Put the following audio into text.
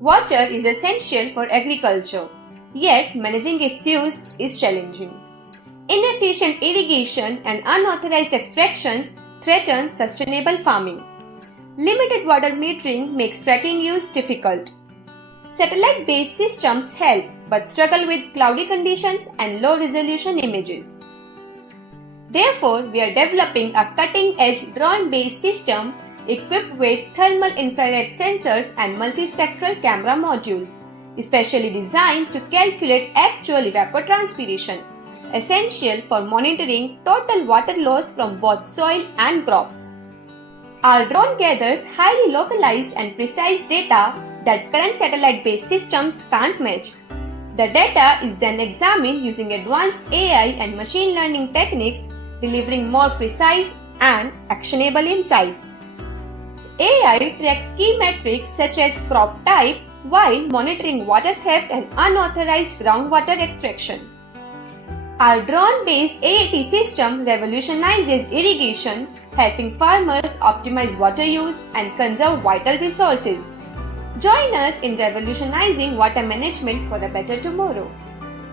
Water is essential for agriculture, yet managing its use is challenging. Inefficient irrigation and unauthorized extractions threaten sustainable farming. Limited water metering makes tracking use difficult. Satellite-based systems help but struggle with cloudy conditions and low-resolution images. Therefore, we are developing a cutting-edge drone-based system equipped with thermal infrared sensors and multispectral camera modules, especially designed to calculate actual evapotranspiration, essential for monitoring total water loss from both soil and crops. Our drone gathers highly localized and precise data that current satellite-based systems can't match. The data is then examined using advanced AI and machine learning techniques, delivering more precise and actionable insights. AI tracks key metrics such as crop type while monitoring water theft and unauthorized groundwater extraction. Our drone-based AAT system revolutionizes irrigation, helping farmers optimize water use and conserve vital resources. Join us in revolutionizing water management for a better tomorrow.